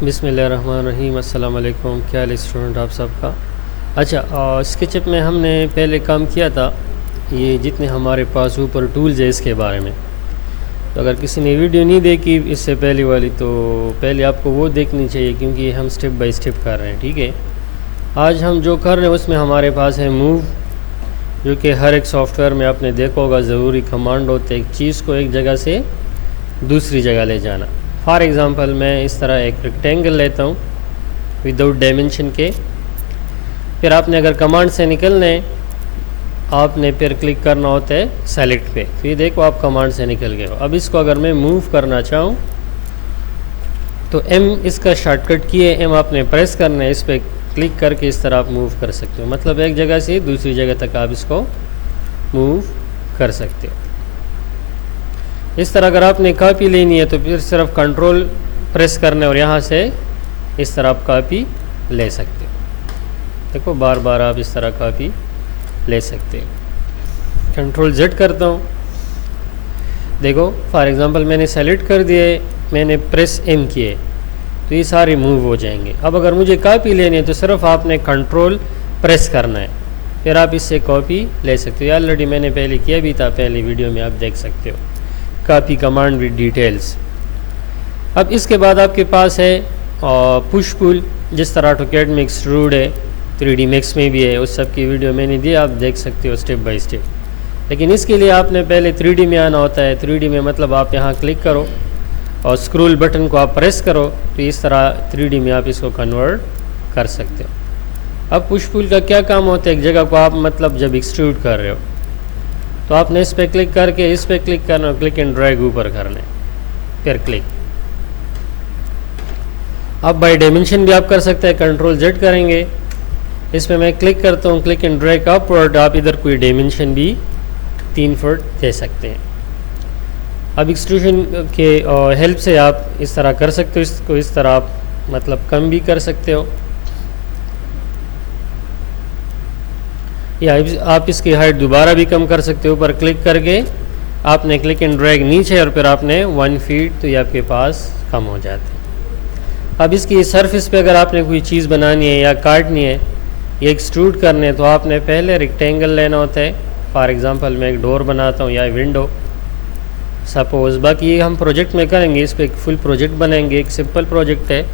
बिस्मिल्लाहिर्रहमानिर्रहीम। अस्सलाम वालेकुम। क्या हाल है स्टूडेंट आप सबका। अच्छा, स्केचअप में हमने पहले काम किया था ये जितने हमारे पास ऊपर टूल्स है इसके बारे में। तो अगर किसी ने वीडियो नहीं देखी इससे पहले वाली तो पहले आपको वो देखनी चाहिए, क्योंकि हम स्टेप बाय स्टेप कर रहे हैं। ठीक है, आज हम जो कर रहे हैं उसमें हमारे पास है मूव, जो कि हर एक सॉफ्टवेयर में आपने देखा होगा ज़रूरी कमांड होते हैं एक चीज़ को एक जगह से दूसरी जगह ले जाना। फॉर एग्ज़ाम्पल मैं इस तरह एक रेक्टेंगल लेता हूँ विदाउट डायमेंशन के। फिर आपने अगर कमांड से निकलना है आपने फिर क्लिक करना होता है सेलेक्ट पे। तो ये देखो आप कमांड से निकल गए हो। अब इसको अगर मैं मूव करना चाहूँ तो एम इसका शॉर्टकट की है, एम आपने प्रेस करना है, इस पर क्लिक करके इस तरह आप मूव कर सकते हो। मतलब एक जगह से दूसरी जगह तक आप इसको मूव कर सकते हो। इस तरह अगर आपने कॉपी लेनी है तो फिर सिर्फ कंट्रोल प्रेस करना है और यहाँ से इस तरह आप कॉपी ले सकते हो। देखो बार बार आप इस तरह कॉपी ले सकते हो। कंट्रोल जेड करता हूँ, देखो फॉर एग्ज़ाम्पल मैंने सेलेक्ट कर दिए, मैंने प्रेस एम किए तो ये सारे मूव हो जाएंगे। अब अगर मुझे कॉपी लेनी है तो सिर्फ आपने कंट्रोल प्रेस करना है, फिर आप इससे कॉपी ले सकते हो। ऑलरेडी मैंने पहले किया भी था, पहले वीडियो में आप देख सकते हो, कॉपी कमांड विद डिटेल्स। अब इसके बाद आपके पास है पुश पुल, जिस तरह ऑटोकैड में एक्सट्रूड है, 3D मैक्स में भी है, उस सब की वीडियो मैंने दी, आप देख सकते हो स्टेप बाय स्टेप। लेकिन इसके लिए आपने पहले 3D में आना होता है। 3D में मतलब आप यहाँ क्लिक करो और स्क्रोल बटन को आप प्रेस करो तो इस तरह 3D में आप इसको कन्वर्ट कर सकते हो। अब पुश पुल का क्या काम होता है, एक जगह को आप मतलब जब एक्सट्रूड कर रहे हो तो आपने इस पर क्लिक करके इस पर क्लिक करना, क्लिक एंड ड्रैग ऊपर करना है, फिर क्लिक। अब बाय डायमेंशन भी आप कर सकते हैं, कंट्रोल जेड करेंगे, इस पर मैं क्लिक करता हूँ, क्लिक एंड ड्रैग अपवर्ड, आप इधर कोई डायमेंशन भी 3 फुट दे सकते हैं। अब एक्सट्रूशन के हेल्प से आप इस तरह कर सकते हो, इसको इस तरह आप मतलब कम भी कर सकते हो, या आप इसकी हाइट दोबारा भी कम कर सकते हो। ऊपर क्लिक करके आपने क्लिक एंड ड्रैग नीचे और फिर आपने 1 फीट, तो ये आपके पास कम हो जाते हैं। अब इसकी सरफेस पे अगर आपने कोई चीज़ बनानी है या काटनी है या एक्सट्रूड करने हैं तो आपने पहले रेक्टेंगल लेना होता है। फॉर एग्ज़ाम्पल मैं एक डोर बनाता हूँ या विंडो सपोज़, बाकी ये हम प्रोजेक्ट में करेंगे, इस पर एक फुल प्रोजेक्ट बनाएंगे। एक सिंपल प्रोजेक्ट है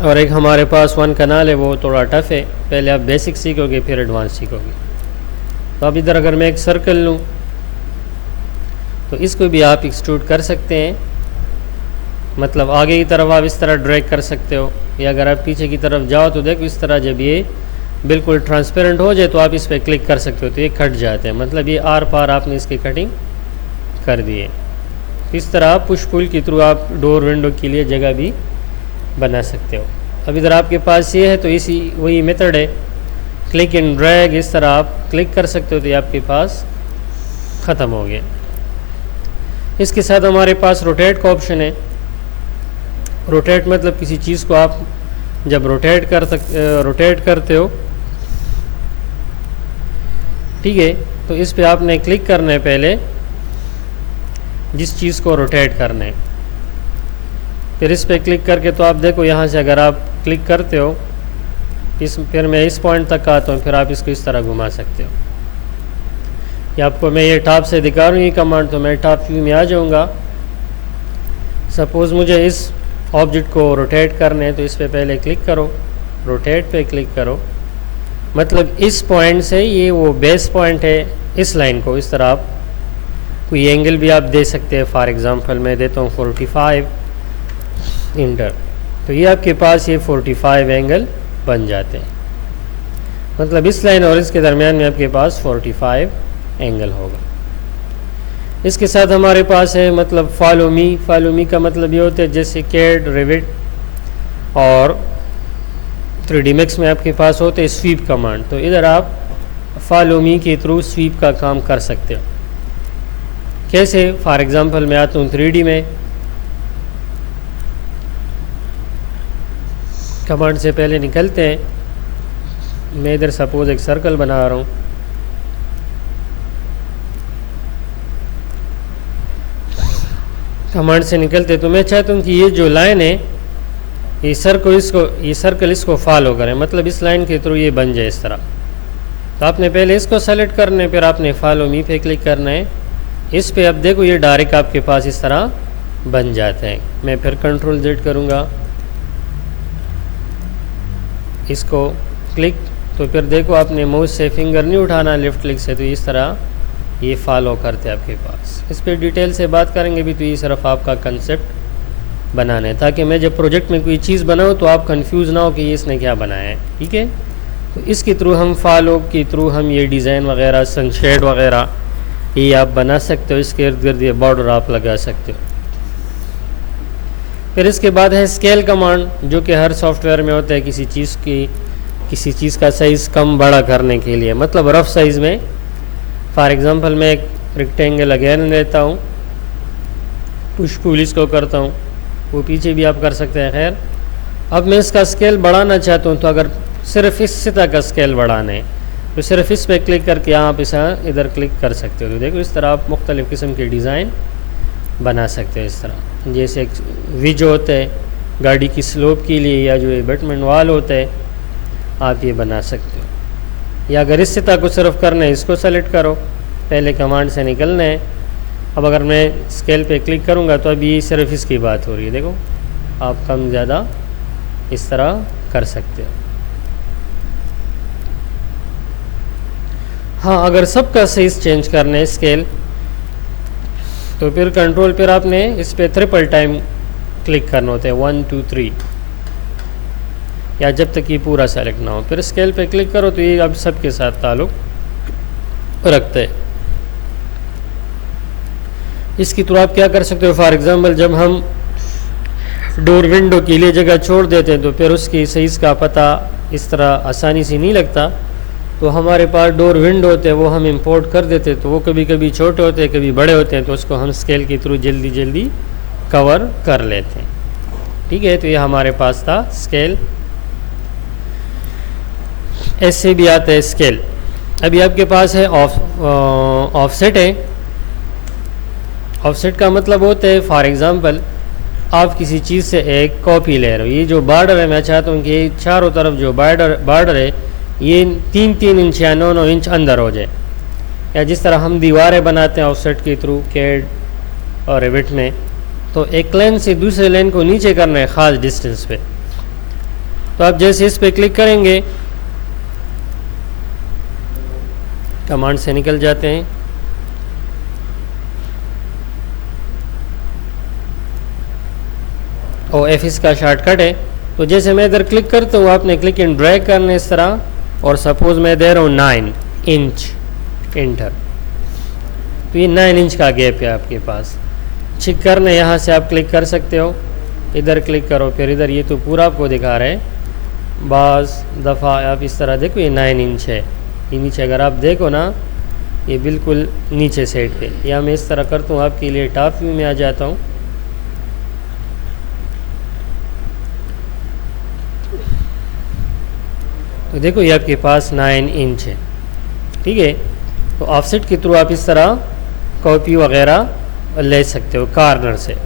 और एक हमारे पास 1 कनाल है, वो थोड़ा टफ है, पहले आप बेसिक सीखोगे फिर एडवांस सीखोगे। तो अब इधर अगर मैं एक सर्कल लूँ तो इसको भी आप एक्सट्रूड कर सकते हैं, मतलब आगे की तरफ आप इस तरह ड्रैग कर सकते हो, या अगर आप पीछे की तरफ जाओ तो देखो इस तरह जब ये बिल्कुल ट्रांसपेरेंट हो जाए तो आप इस पर क्लिक कर सकते हो तो ये कट जाते हैं, मतलब ये आर पार आपने इसकी कटिंग कर दी है। इस तरह पुश पुल के थ्रू आप डोर विंडो के लिए जगह भी बना सकते हो। अब इधर आपके पास ये है तो इसी वही मेथड है, क्लिक एंड ड्रैग, इस तरह आप क्लिक कर सकते हो तो ये आपके पास ख़त्म हो गया। इसके साथ हमारे पास रोटेट का ऑप्शन है। रोटेट मतलब किसी चीज़ को आप जब रोटेट करते हो, ठीक है, तो इस पे आपने क्लिक करना है पहले जिस चीज़ को रोटेट करना है, फिर इस पर क्लिक करके तो आप देखो यहाँ से अगर आप क्लिक करते हो फिर मैं इस पॉइंट तक आता हूँ, फिर आप इसको इस तरह घुमा सकते हो। या आपको मैं ये टॉप से दिखा रहा हूँ ये कमांड, तो मैं टॉप व्यू में आ जाऊँगा। सपोज़ मुझे इस ऑब्जेक्ट को रोटेट करने हैं तो इस पर पहले क्लिक करो, रोटेट पे क्लिक करो, मतलब इस पॉइंट से ये वो बेस पॉइंट है, इस लाइन को इस तरह आप कोई एंगल भी आप दे सकते हैं। फॉर एग्ज़ाम्पल मैं देता हूँ 45 इंटर, तो ये आपके पास ये 45 एंगल बन जाते हैं, मतलब इस लाइन और इसके दरमियान में आपके पास 45 एंगल होगा। इसके साथ हमारे पास है मतलब फॉलो मी का मतलब ये होता है जैसे कैड, रिविट और 3D मैक्स में आपके पास होते हैं स्वीप कमांड, तो इधर आप फॉलो मी के थ्रू स्वीप का काम कर सकते हो। कैसे, फॉर एग्ज़ाम्पल मैं आता हूँ 3D में, कमांड से पहले निकलते हैं। मैं इधर सपोज़ एक सर्कल बना रहा हूँ, कमांड से निकलते तो मैं चाहता हूँ कि ये जो लाइन है ये सर्कल इसको फॉलो करें, मतलब इस लाइन के थ्रू ये बन जाए इस तरह। तो आपने पहले इसको सेलेक्ट करना है, फिर आपने फॉलो मी पे क्लिक करना है। इस पे अब देखो ये डायरेक्ट आपके पास इस तरह बन जाते हैं। मैं फिर कंट्रोल जेड करूँगा, इसको क्लिक, तो फिर देखो आपने माउस से फिंगर नहीं उठाना लेफ़्ट क्लिक से, तो इस तरह ये फॉलो करते हैं आपके पास। इस पर डिटेल से बात करेंगे भी, तो ये सिर्फ आपका कंसेप्ट बनाना है, ताकि मैं जब प्रोजेक्ट में कोई चीज़ बनाऊँ तो आप कंफ्यूज ना हो कि ये इसने क्या बनाया है। ठीक है, तो इसके थ्रू हम फॉलो के थ्रू हम ये डिज़ाइन वगैरह, सनशेड वगैरह ये आप बना सकते हो। इसके इर्द गिर्द ये बॉर्डर आप लगा सकते हो। फिर इसके बाद है स्केल कमांड, जो कि हर सॉफ्टवेयर में होता है किसी चीज़ का साइज़ कम बड़ा करने के लिए, मतलब रफ़ साइज़ में। फॉर एग्ज़ाम्पल मैं एक रेक्टेंगल अगेन लेता हूँ, पुश पुल इसको करता हूँ, वो पीछे भी आप कर सकते हैं। खैर, अब मैं इसका स्केल बढ़ाना चाहता हूँ, तो अगर सिर्फ इस सतह का स्केल बढ़ाना है तो सिर्फ इस पर क्लिक करके आप इधर क्लिक कर सकते हो। तो देखो इस तरह आप मुख्तलिफ़ किस्म के डिज़ाइन बना सकते हो। इस तरह जैसे विज होता है गाड़ी की स्लोप के लिए, या जो एबटमेंट वाल होता है, आप ये बना सकते हो। या अगर इस सतह को सिर्फ करना है, इसको सेलेक्ट करो, पहले कमांड से निकलना है। अब अगर मैं स्केल पे क्लिक करूँगा तो अभी सिर्फ इसकी बात हो रही है। देखो आप कम ज़्यादा इस तरह कर सकते हो। हाँ, अगर सबका साइज़ चेंज करना है स्केल, तो फिर कंट्रोल पर आपने इस पर ट्रिपल टाइम क्लिक करना होता है, 1 2 3, या जब तक ये पूरा सेलेक्ट ना हो। फिर स्केल पे क्लिक करो तो ये अब सबके साथ ताल्लुक़ रखते हैं। इसकी तो आप क्या कर सकते हो, फॉर एग्ज़ाम्पल जब हम डोर विंडो के लिए जगह छोड़ देते हैं तो फिर उसकी साइज़ का पता इस तरह आसानी से नहीं लगता। तो हमारे पास डोर विंडो होते हैं, वो हम इंपोर्ट कर देते हैं, तो वो कभी कभी छोटे होते हैं, कभी बड़े होते हैं, तो उसको हम स्केल के थ्रू जल्दी जल्दी कवर कर लेते हैं। ठीक है, तो ये हमारे पास था स्केल। ऐसे भी आता है स्केल। अभी आपके पास है ऑफसेट है। ऑफसेट का मतलब होता है, फॉर एग्ज़ाम्पल आप किसी चीज़ से एक कॉपी ले रहे हो, ये जो बॉर्डर है मैं चाहता हूँ कि चारों तरफ जो बॉर्डर है ये 3-3 इंच या 9-9 इंच अंदर हो जाए। या जिस तरह हम दीवारें बनाते हैं ऑफसेट के थ्रू कैड और रेविट में, तो एक लाइन से दूसरे लाइन को नीचे करना है ख़ास डिस्टेंस पे। तो आप जैसे इस पे क्लिक करेंगे, कमांड से निकल जाते हैं, और एफ इसका शॉर्टकट है। तो जैसे मैं इधर क्लिक करता हूँ, आपने क्लिक एंड ड्रैग करना है इस तरह, और सपोज़ मैं दे रहा हूँ 9 इंच, इंटर, तो ये 9 इंच का गैप है आपके पास। चेक करना, यहाँ से आप क्लिक कर सकते हो, इधर क्लिक करो, फिर इधर ये तो पूरा आपको दिखा रहा है। बाज़ दफ़ा आप इस तरह देखो, ये 9 इंच है, ये नीचे अगर आप देखो ना, ये बिल्कुल नीचे साइड पे। या मैं इस तरह करता हूँ, आपके लिए टॉप व्यू में आ जाता हूँ। तो देखो ये आपके पास 9 इंच है। ठीक है, तो ऑफसेट के थ्रू आप इस तरह कॉपी वगैरह ले सकते हो कॉर्नर से।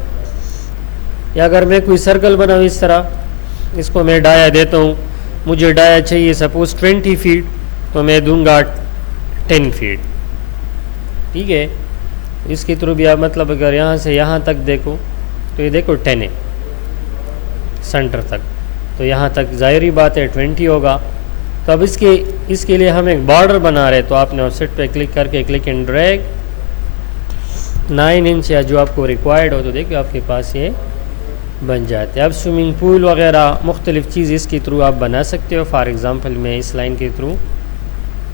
या अगर मैं कोई सर्कल बनाऊँ इस तरह, इसको मैं डाया देता हूँ, मुझे डाया चाहिए सपोज़ 20 फीट, तो मैं दूंगा 10 फीट। ठीक है, इसके थ्रू भी आप मतलब अगर यहाँ से यहाँ तक देखो तो ये देखो 10 है सेंटर तक, तो यहाँ तक ज़ाहिरी बात है 20 होगा। तो अब इसके लिए हम एक बॉर्डर बना रहे हैं, तो आपने ऑफसेट पे क्लिक करके क्लिक एंड ड्रैग 9 इंच या जो आपको रिक्वायर्ड हो, तो देखिए आपके पास ये बन जाते हैं। अब स्विमिंग पूल वगैरह मुख्तलिफ़ चीज़ इसके थ्रू आप बना सकते हो। फॉर एग्ज़ाम्पल मैं इस लाइन के थ्रू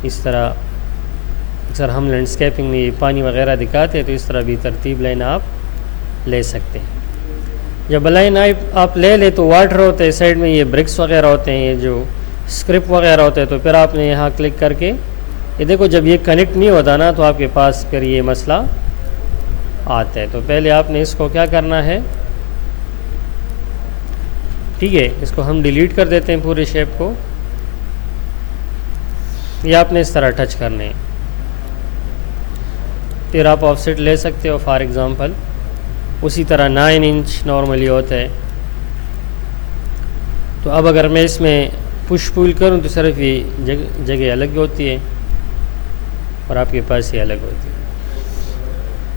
इस तरह, अक्सर हम लैंडस्केपिंग में पानी वगैरह दिखाते हैं, तो इस तरह भी तरतीब लाइन आप ले सकते हैं। जब लाइन आप ले ले तो वाटर होते हैं साइड में, ये ब्रिक्स वगैरह होते हैं, ये जो स्क्रिप्ट वगैरह होते हैं, तो फिर आपने यहाँ क्लिक करके ये देखो, जब ये कनेक्ट नहीं होता ना तो आपके पास फिर ये मसला आता है। तो पहले आपने इसको क्या करना है, ठीक है, इसको हम डिलीट कर देते हैं पूरे शेप को। ये आपने इस तरह टच करने हैं, फिर आप ऑफसेट ले सकते हो। फॉर एग्ज़ाम्पल उसी तरह 9 इंच नॉर्मली होता है, तो अब अगर मैं इसमें पुश पुल करूं तो सिर्फ ये जगह अलग होती है और आपके पास ये अलग होती है।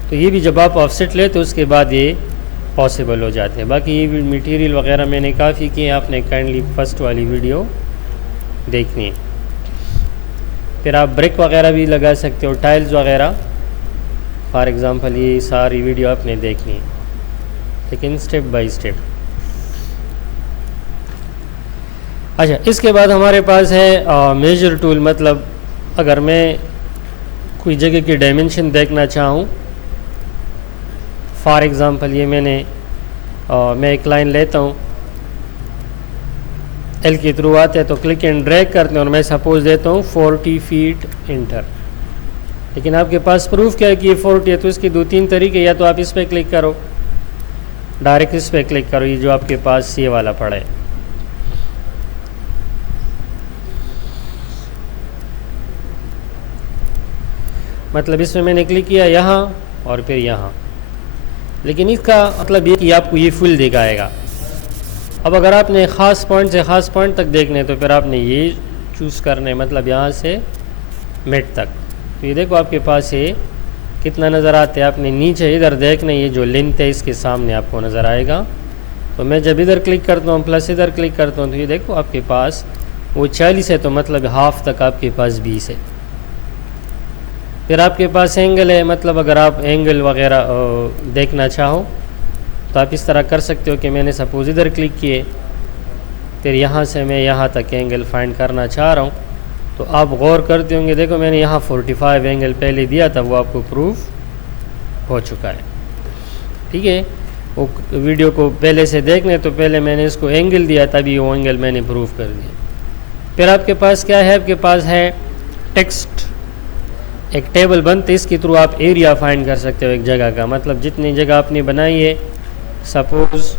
तो ये भी जब आप ऑफसेट ले तो उसके बाद ये पॉसिबल हो जाते हैं। बाकी ये मटेरियल वगैरह मैंने काफ़ी किए, आपने काइंडली फर्स्ट वाली वीडियो देखनी है। फिर आप ब्रिक वगैरह भी लगा सकते हो, टाइल्स वगैरह, फॉर एग्ज़ाम्पल ये सारी वीडियो आपने देखनी है, लेकिन स्टेप बाय स्टेप। अच्छा, इसके बाद हमारे पास है मेजर टूल। मतलब अगर मैं कोई जगह की डायमेंशन देखना चाहूँ, फॉर एग्ज़ाम्पल ये मैं एक लाइन लेता हूँ, एल के थ्रू आते हैं तो क्लिक एंड ड्रैग करते हैं और मैं सपोज देता हूँ 40 फीट इंटर। लेकिन आपके पास प्रूफ क्या है कि ये 40 है, तो इसके 2-3 तरीके, या तो आप इस पर क्लिक करो, डायरेक्ट इस पर क्लिक करो, ये जो आपके पास ये वाला पड़ा है, मतलब इसमें मैंने क्लिक किया यहाँ और फिर यहाँ, लेकिन इसका मतलब ये कि आपको ये फुल दिखाएगा। अब अगर आपने ख़ास पॉइंट से ख़ास पॉइंट तक देखने तो फिर आपने ये चूज़ करने, मतलब यहाँ से मिड तक। तो ये देखो आपके पास ये कितना नज़र आते हैं। आपने नीचे इधर देखना, ये जो लेंथ है इसके सामने आपको नज़र आएगा। तो मैं जब इधर क्लिक करता हूँ प्लस इधर क्लिक करता हूँ तो ये देखो आपके पास वो 40 है, तो मतलब हाफ तक आपके पास 20 है। फिर आपके पास एंगल है, मतलब अगर आप एंगल वगैरह देखना चाहो तो आप इस तरह कर सकते हो कि मैंने सपोज इधर क्लिक किए, फिर यहाँ से मैं यहाँ तक एंगल फाइंड करना चाह रहा हूँ। तो आप गौर करते होंगे, देखो मैंने यहाँ 45 एंगल पहले दिया था, वो आपको प्रूफ हो चुका है। ठीक है, वो वीडियो को पहले से देखने तो पहले मैंने इसको एंगल दिया, तभी वो एंगल मैंने प्रूफ कर दिया। फिर आपके पास क्या है, आपके पास है टेक्स्ट, एक टेबल बनते, इसके थ्रू आप एरिया फाइंड कर सकते हो एक जगह का। मतलब जितनी जगह आपने बनाई है, सपोज़